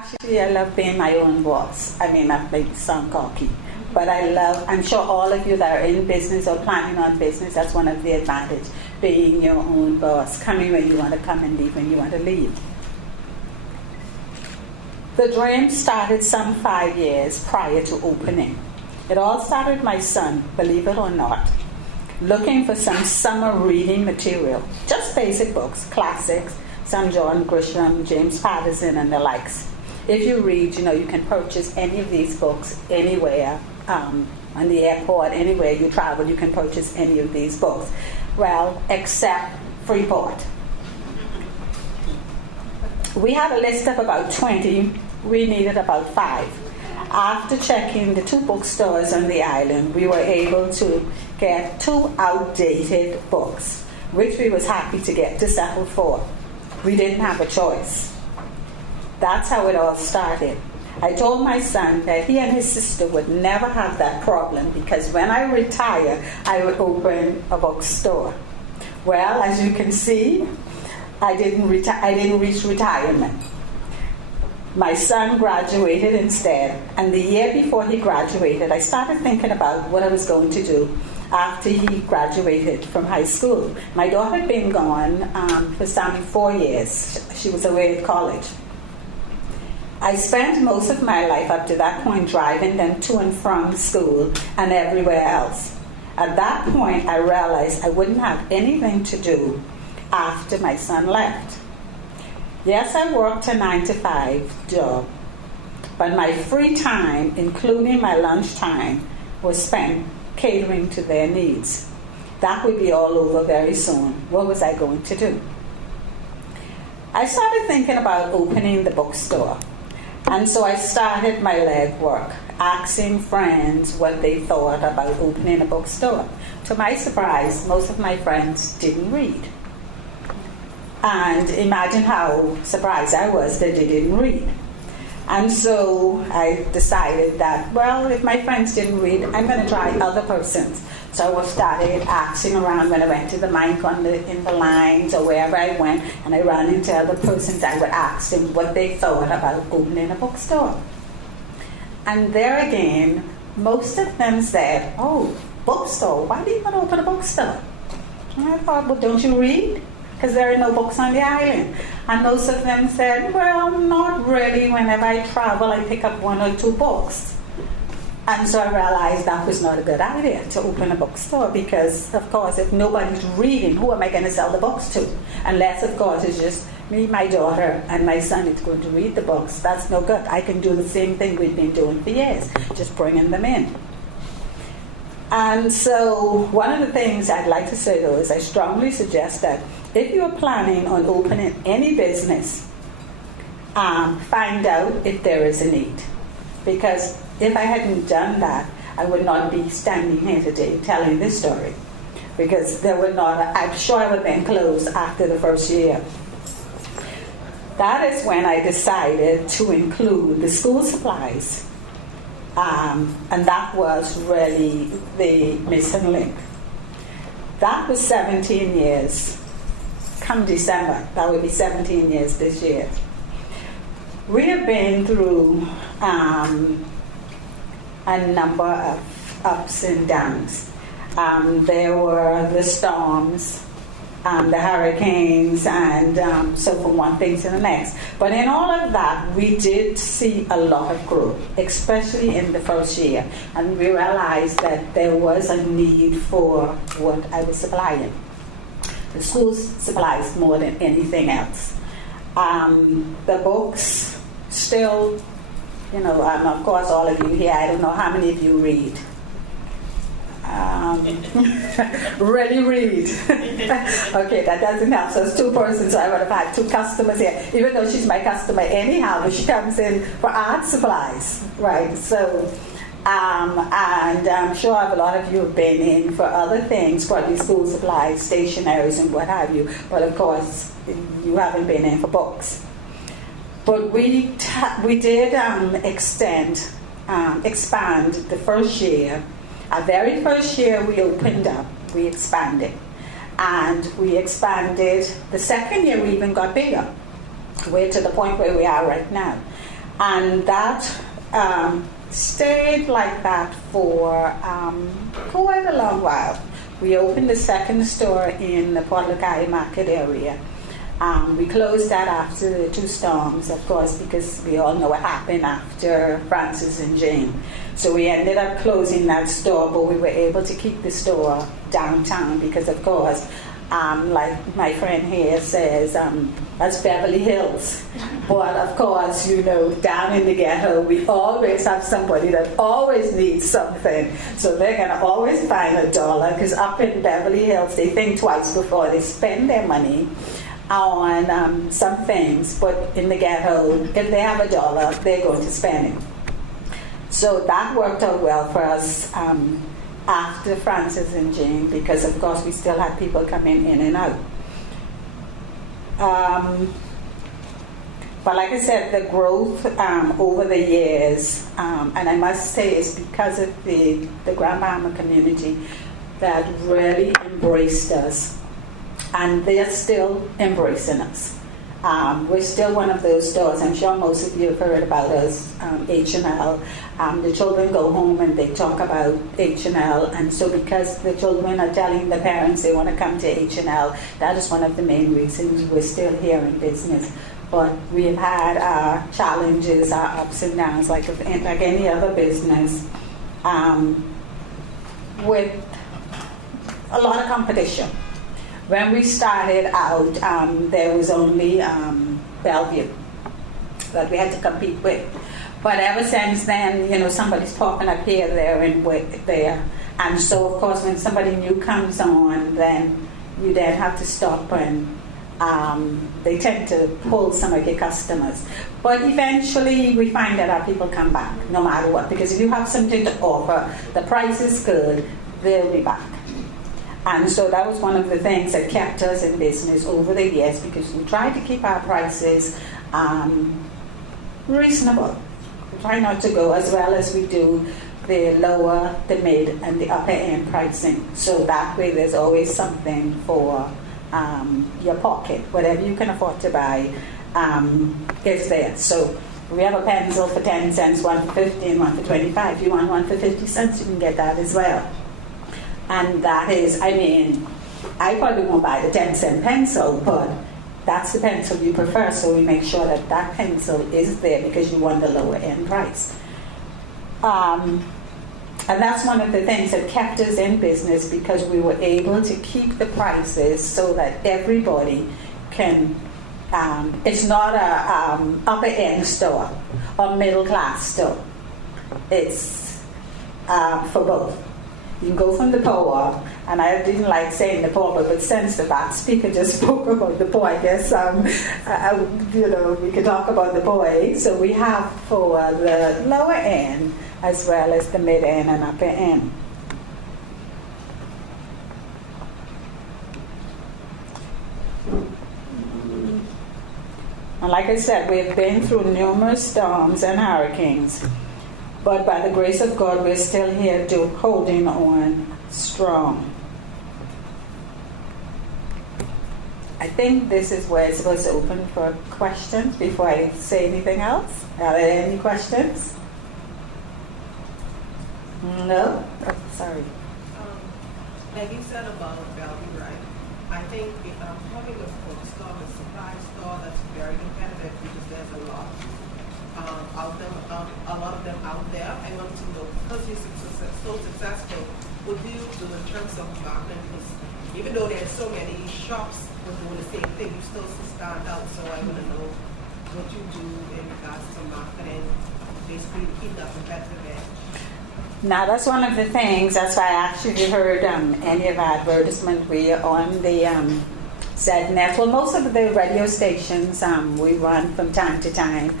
Actually, I love being my own boss. I mean, that may sound cocky, but I'm sure all of you that are in business or planning on business, that's one of the advantages, being your own boss, coming when you want to come and leave when you want to leave. The dream started some 5 years prior to opening. It all started with my son, believe it or not, looking for some summer reading material, just basic books, classics, some John Grisham, James Patterson, and the likes. If you read, you can purchase any of these books anywhere, on the airport, anywhere you travel, you can purchase any of these books. Well, except Freeport. We had a list of about 20. We needed about 5. After checking the 2 bookstores on the island, we were able to get 2 outdated books, which we was happy to get to settle for. We didn't have a choice. That's how it all started. I told my son that he and his sister would never have that problem because when I retire, I would open a bookstore. Well, as you can see, I didn't reach retirement. My son graduated instead, and the year before he graduated, I started thinking about what I was going to do after he graduated from high school. My daughter had been gone for some 4 years. She was away at college. I spent most of my life up to that point driving them to and from school and everywhere else. At that point, I realized I wouldn't have anything to do after my son left. Yes, I worked a 9-to-5 job, but my free time, including my lunch time, was spent catering to their needs. That would be all over very soon. What was I going to do? I started thinking about opening the bookstore, and so I started my legwork, asking friends what they thought about opening a bookstore. To my surprise, most of my friends didn't read. And imagine how surprised I was that they didn't read. And so I decided that, well, if my friends didn't read, I'm going to try other persons. So I started asking around when I went to the mic in the lines or wherever I went, and I ran into other persons. I would ask them what they thought about opening a bookstore. And there again, most of them said, oh, bookstore, why do you want to open a bookstore? And I thought, well, don't you read? Because there are no books on the island. And most of them said, well, not really. Whenever I travel, I pick up 1 or 2 books. And so I realized that was not a good idea to open a bookstore because, of course, if nobody's reading, who am I going to sell the books to? Unless, of course, it's just me, my daughter, and my son is going to read the books. That's no good. I can do the same thing we've been doing for years, just bringing them in. And so one of the things I'd like to say, though, is I strongly suggest that if you're planning on opening any business, find out if there is a need. Because if I hadn't done that, I would not be standing here today telling this story. Because I'm sure I would have been closed after the first year. That is when I decided to include the school supplies. And that was really the missing link. That was 17 years. Come December, that would be 17 years this year. We have been through a number of ups and downs. There were the storms, the hurricanes, and so from one thing to the next. But in all of that, we did see a lot of growth, especially in the first year. And we realized that there was a need for what I was supplying. The school supplies more than anything else. The books still, of course, all of you here, I don't know how many of you read. Really read. Okay, that doesn't help. So it's 2 persons, so I would have had 2 customers here, even though she's my customer anyhow, but she comes in for art supplies, right? So, and I'm sure a lot of you have been in for other things, probably school supplies, stationaries, and what have you, but of course, you haven't been in for books. But we did expand the first year. Our very first year we opened up, we expanded. And we expanded, the second year we even got bigger. We're to the point where we are right now. And that stayed like that for quite a long while. We opened the second store in the Port Lakai market area. We closed that after the two storms, of course, because we all know what happened after Francis and Jane. So we ended up closing that store, but we were able to keep the store downtown because, of course, like my friend here says, that's Beverly Hills. But of course, you know, down in the ghetto, we always have somebody that always needs something. So they're going to always find $1, because up in Beverly Hills, they think twice before they spend their money on some things. But in the ghetto, if they have $1, they're going to spend it. So that worked out well for us after Francis and Jane, because of course we still had people coming in and out. But like I said, the growth over the years, and I must say it's because of the Grand Bahama community that really embraced us, and they're still embracing us. We're still one of those stores. I'm sure most of you have heard about us, H&L. The children go home and they talk about H&L, and so because the children are telling the parents they want to come to H&L, that is one of the main reasons we're still here in business. But we've had our challenges, our ups and downs, like any other business, with a lot of competition. When we started out, there was only Bellevue that we had to compete with. But ever since then, you know, somebody's popping up here, there, and there. And so, of course, when somebody new comes on, then you then have to stop, and they tend to pull some of your customers. But eventually, we find that our people come back, no matter what. Because if you have something to offer, the price is good, they'll be back. And so that was one of the things that kept us in business over the years, because we tried to keep our prices reasonable. We try not to go as well as we do the lower, the mid, and the upper end pricing. So that way there's always something for your pocket. Whatever you can afford to buy is there. So we have a pencil for 10 cents, one for 50, and one for 25. If you want one for 50 cents, you can get that as well. And that is, I mean, I probably won't buy the 10-cent pencil, but that's the pencil you prefer, so we make sure that that pencil is there because you want the lower end price. And that's one of the things that kept us in business, because we were able to keep the prices so that everybody can, it's not a upper end store or middle class store. It's for both. You can go from the poor, and I didn't like saying the poor, but since the back speaker just spoke about the poor, I guess you know, we could talk about the poor. So we have for the lower end as well as the mid end and upper end. And like I said, we've been through numerous storms and hurricanes. But by the grace of God, we're still here holding on strong. I think this is where it's supposed to open for questions before I say anything else. Are there any questions? No? Oh, sorry. Like you said about Bellevue, right? I think having a bookstore, a supply store, that's very competitive because there's a lot of them out there. I want to know, because you're so successful, what do you do in terms of marketing? Because even though there's so many shops who doing the same thing, you still stand out. So I want to know what you do in regards to marketing, basically to keep that competitive edge. Now that's one of the things. That's why I actually heard any of our advertisement. We are on the ZNet. Well, most of the radio stations we run from time to time.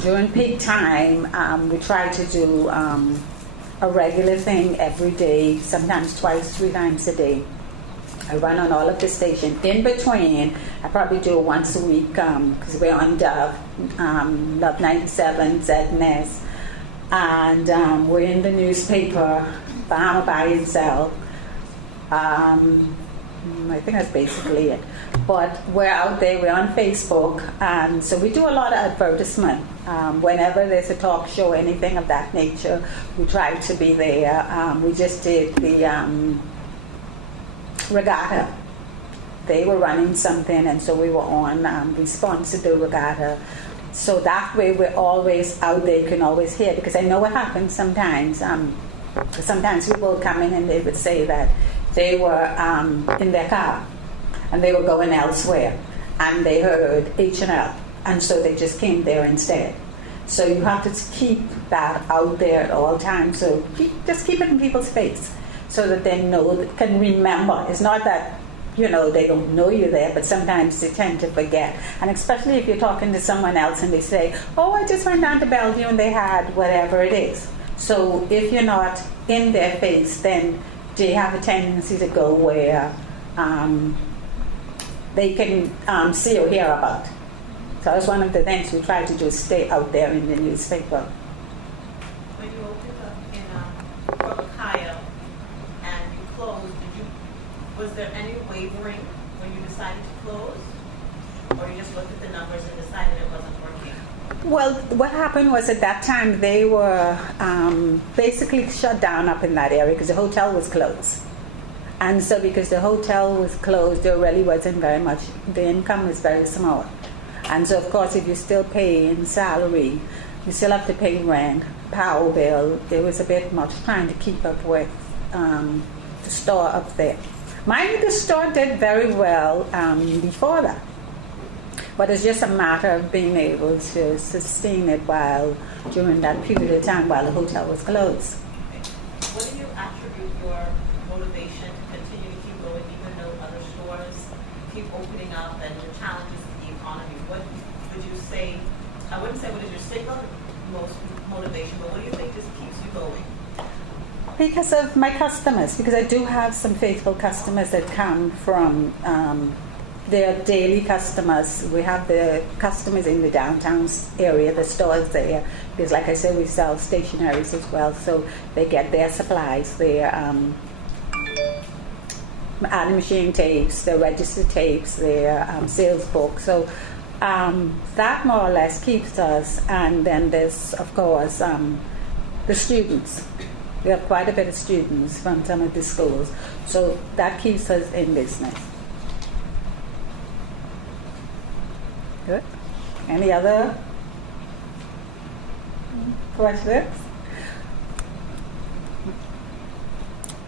During peak time, we try to do a regular thing every day, sometimes twice, 3 times a day. I run on all of the stations. In between, I probably do it once a week because we're on Dove, Love 97, ZNet, and we're in the newspaper, Bahama Buy and Sell. I think that's basically it. But we're out there, we're on Facebook, and so we do a lot of advertisement. Whenever there's a talk show, anything of that nature, we try to be there. We just did the regatta. They were running something, and so we were on. We sponsored the regatta. So that way we're always out there, you can always hear, because I know what happens sometimes. Sometimes people come in and they would say that they were in their car and they were going elsewhere and they heard H&L, and so they just came there instead. So you have to keep that out there at all times. So just keep it in people's face so that they know, can remember. It's not that they don't know you're there, but sometimes they tend to forget. And especially if you're talking to someone else and they say, oh, I just went down to Bellevue and they had whatever it is. So if you're not in their face, then they have a tendency to go where they can see or hear about. So that's one of the things we try to do, stay out there in the newspaper. When you opened up in Fort Ohio and you closed, was there any wavering when you decided to close? Or you just looked at the numbers and decided it wasn't working? Well, what happened was at that time they were basically shut down up in that area because the hotel was closed. And so because the hotel was closed, there really wasn't very much, the income was very small. And so of course if you're still paying salary, you still have to pay rent, power bill. It was a bit much trying to keep up with the store up there. Mind you, the store did very well before that. But it's just a matter of being able to sustain it during that period of time while the hotel was closed. What do you attribute your motivation to continue to keep going even though other stores keep opening up and the challenges of the economy? What would you say, I wouldn't say what is your single most motivation, but what do you think just keeps you going? Because of my customers, because I do have some faithful customers that come from their daily customers. We have the customers in the downtown area, the stores there, because like I said, we sell stationaries as well, so they get their supplies, their adding machine tapes, their register tapes, their sales books. So that more or less keeps us. And then there's, of course, the students. We have quite a bit of students from some of the schools, so that keeps us in business. Good. Any other questions?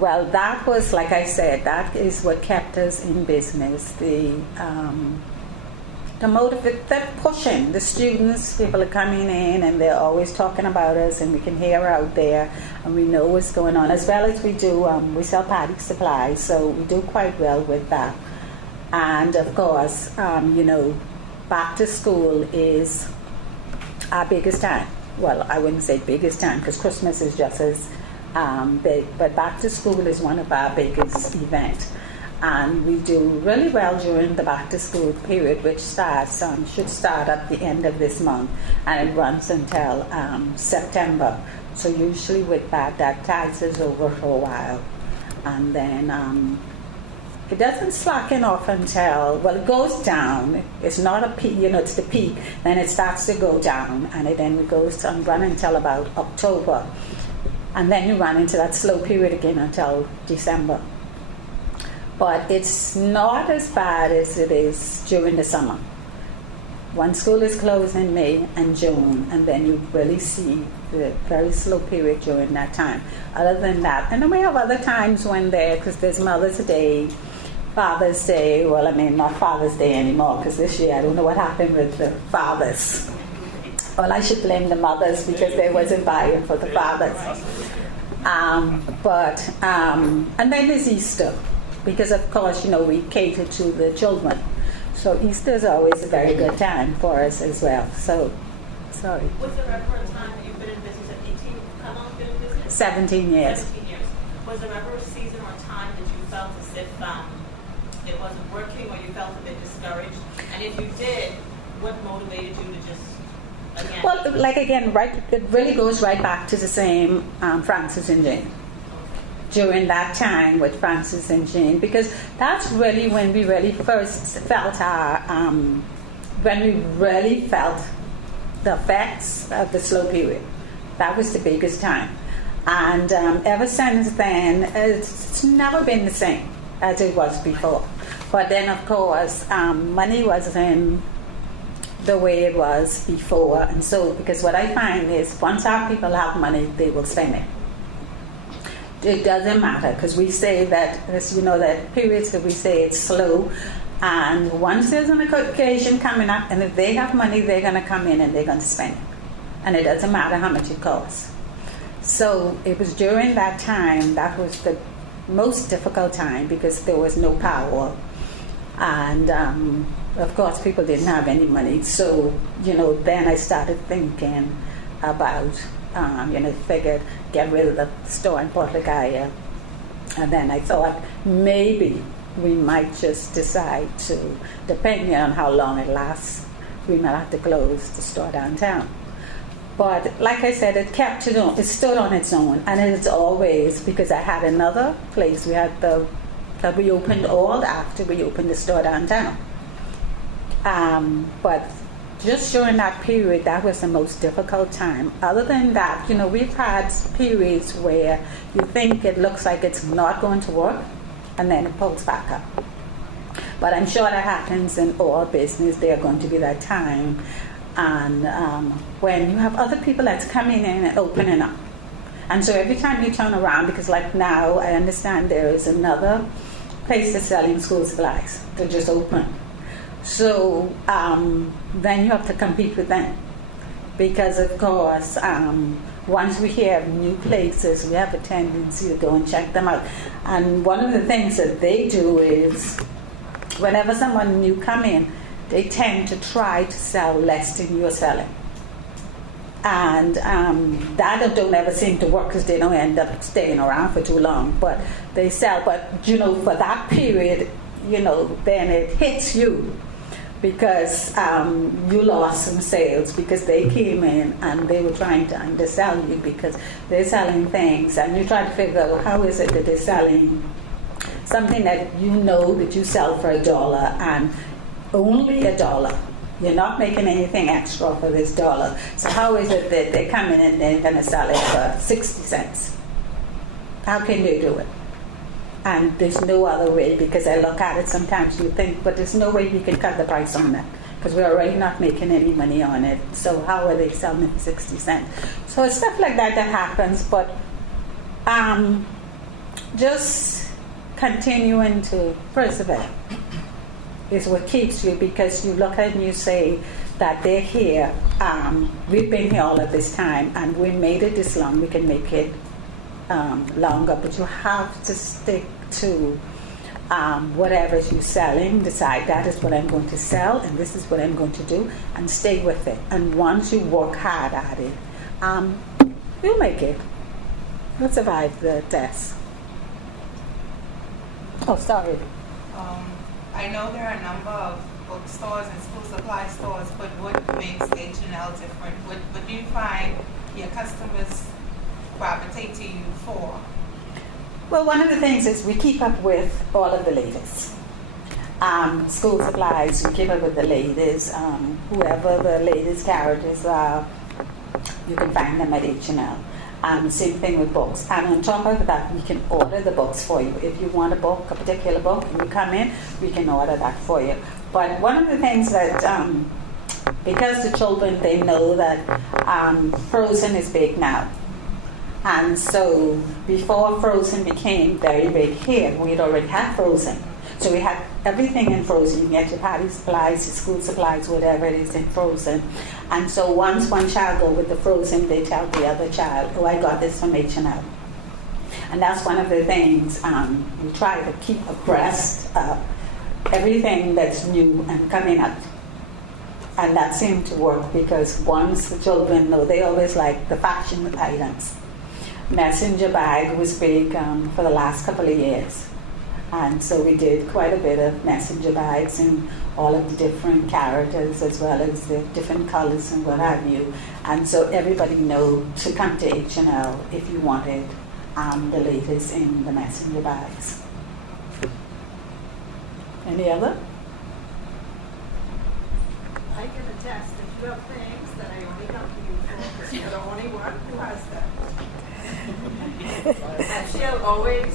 Well, that was, like I said, that is what kept us in business. The motive, that pushing, the students, people are coming in and they're always talking about us, and we can hear out there and we know what's going on. As well as we do, we sell party supplies, so we do quite well with that. And of course, back to school is our biggest time. Well, I wouldn't say biggest time because Christmas is just as big, but back to school is one of our biggest events. And we do really well during the back to school period, which should start at the end of this month and it runs until September. So usually with that ties us over for a while. And then it doesn't slacken off until, well, it goes down. It's not a peak, it's the peak. Then it starts to go down, and then it goes on run until about October. And then you run into that slow period again until December. But it's not as bad as it is during the summer. When school is closed in May and June, and then you really see the very slow period during that time. Other than that, and then we have other times when because there's Mother's Day, Father's Day. Well, I mean, not Father's Day anymore, because this year I don't know what happened with the fathers. Well, I should blame the mothers because they wasn't buying for the fathers. And then there's Easter, because of course, we cater to the children. So Easter is always a very good time for us as well. So, sorry. Was there ever a time that you've been in business at 18? How long have you been in business? 17 years. 17 years. Was there ever a season or time that you felt as if it wasn't working, or you felt a bit discouraged? And if you did, what motivated you to just, again? Well, it really goes right back to the same Francis and Jane. during that time with Francis and Jane, because that's really when we really first felt when we really felt the effects of the slow period. That was the biggest time. And ever since then, it's never been the same as it was before. But then, of course, money wasn't the way it was before. And so, because what I find is once our people have money, they will spend it. It doesn't matter, because we say that, that periods that we say it's slow. And once there's an occasion coming up, and if they have money, they're going to come in and they're going to spend it. And it doesn't matter how much it costs. So it was during that time, that was the most difficult time, because there was no power. And of course, people didn't have any money. So, then I started thinking about, figured get rid of the store in Portland. And then I thought maybe we might just decide to, depending on how long it lasts, we might have to close the store downtown. But like I said, it stood on its own, and it's always, because I had another place that we opened all after we opened the store downtown. But just during that period, that was the most difficult time. Other than that, we've had periods where you think it looks like it's not going to work, and then it pulls back up. But I'm sure that happens in all business. There are going to be that time. And when you have other people that's coming in and opening up. And so every time you turn around, because like now I understand there is another place that's selling school supplies. They're just open. So then you have to compete with them. Because of course, once we have new places, we have a tendency to go and check them out. And one of the things that they do is, whenever someone new come in, they tend to try to sell less than you're selling. And that don't ever seem to work, because they don't end up staying around for too long. But they sell, but for that period, then it hits you, because you lost some sales, because they came in and they were trying to undersell you, because they're selling things, and you try to figure out how is it that they're selling something that that you sell for $1 and only $1. You're not making anything extra for this $1. So how is it that they come in and they're going to sell it for 60 cents? How can they do it? And there's no other way, because I look at it sometimes, you think, but there's no way we can cut the price on that, because we're already not making any money on it. So how are they selling it for 60 cents? So it's stuff like that happens, but just continuing to persevere is what keeps you, because you look at it and you say that they're here, we've been here all of this time, and we made it this long, we can make it longer, but you have to stick to whatever you're selling. Decide that is what I'm going to sell, and this is what I'm going to do, and stay with it. And once you work hard at it, you'll make it. You'll survive the test. Oh, sorry. I know there are a number of bookstores and school supply stores, but what makes H&L different? What do you find your customers gravitate to you for? Well, one of the things is we keep up with all of the latest. School supplies, we keep up with the latest. Whoever the latest characters are, you can find them at H&L. Same thing with books. And on top of that, we can order the books for you. If you want a book, a particular book, and you come in, we can order that for you. But one of the things that, because the children, they know that Frozen is big now. And so before Frozen became very big here, we'd already had Frozen. So we had everything in Frozen. You can get your party supplies, your school supplies, whatever it is in Frozen. And so once one child go with the Frozen, they tell the other child, oh, I got this from H&L. And that's one of the things we try to keep abreast of everything that's new and coming up. And that seemed to work, because once the children know, they always like the fashion items. Messenger bag was big for the last couple of years. And so we did quite a bit of messenger bags and all of the different characters, as well as the different colors and what have you. And so everybody knows to come to H&L if you wanted and the latest in the messenger bags. Any other? I can attest that you have things that I only come to you for because you're the only one who has them. And she'll always,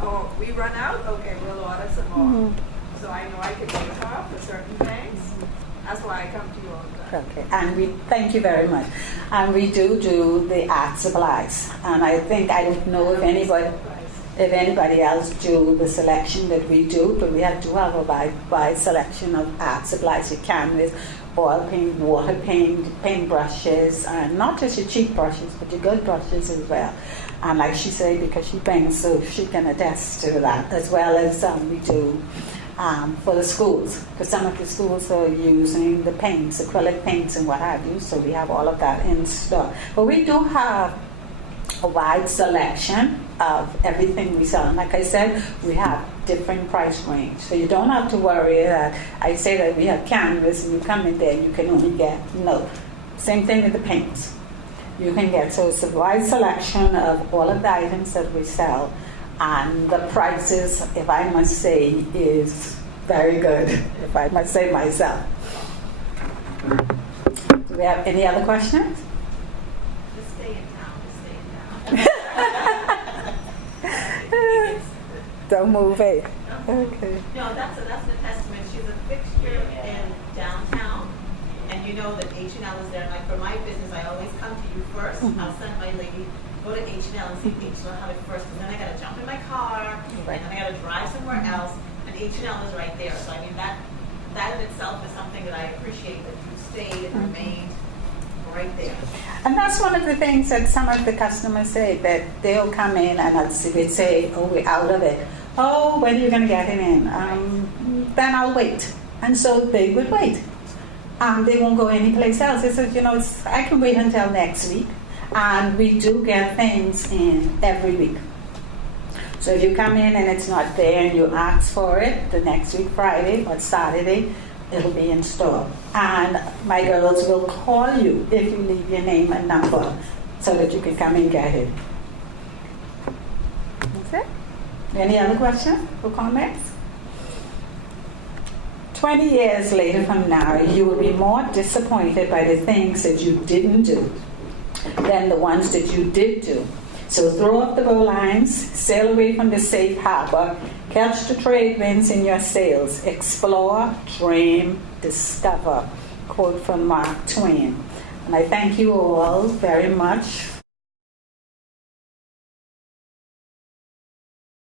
oh, we run out, okay, we'll order some more. So I know I can go to her for certain things. That's why I come to you all the time. Okay, and we thank you very much. And we do the art supplies. And I think, I don't know if anybody else do the selection that we do, but we do have a wide selection of art supplies, your canvas, oil paint, water paint, paint brushes, and not just your cheap brushes, but your good brushes as well. And like she said, because she paints, so she can attest to that, as well as we do for the schools, because some of the schools are using the paints, acrylic paints and what have you, so we have all of that in stock. But we do have a wide selection of everything we sell. And like I said, we have different price range. So you don't have to worry that I say that we have canvas and you come in there, you can only get, no. Same thing with the paints. You can get, so it's a wide selection of all of the items that we sell. And the prices, if I must say, is very good, if I must say myself. Do we have any other questions? Just stay in town, just stay in town. Don't move it. Okay. No, that's a testament. She's a fixture in downtown, and you know that H&L is there. Like for my business, I always come to you first. I'll send my lady, go to H&L and see if H&L have it first, and then I gotta jump in my car, and then I gotta drive somewhere else, and H&L is right there. So I mean that in itself is something that I appreciate, that you stayed and remained right there. And that's one of the things that some of the customers say, that they'll come in and they'd say, oh, we're out of it. Oh, when are you going to get it in? Then I'll wait. And so they would wait. They won't go anyplace else. They said, I can wait until next week. And we do get things in every week. So if you come in and it's not there and you ask for it, the next week, Friday or Saturday, it'll be in store. And my girls will call you if you leave your name and number so that you can come and get it. That's it. Any other questions or comments? 20 years later from now, you will be more disappointed by the things that you didn't do than the ones that you did do. So throw up the bowlines, sail away from the safe harbor, catch the trade winds in your sails, explore, dream, discover. Quote from Mark Twain. And I thank you all very much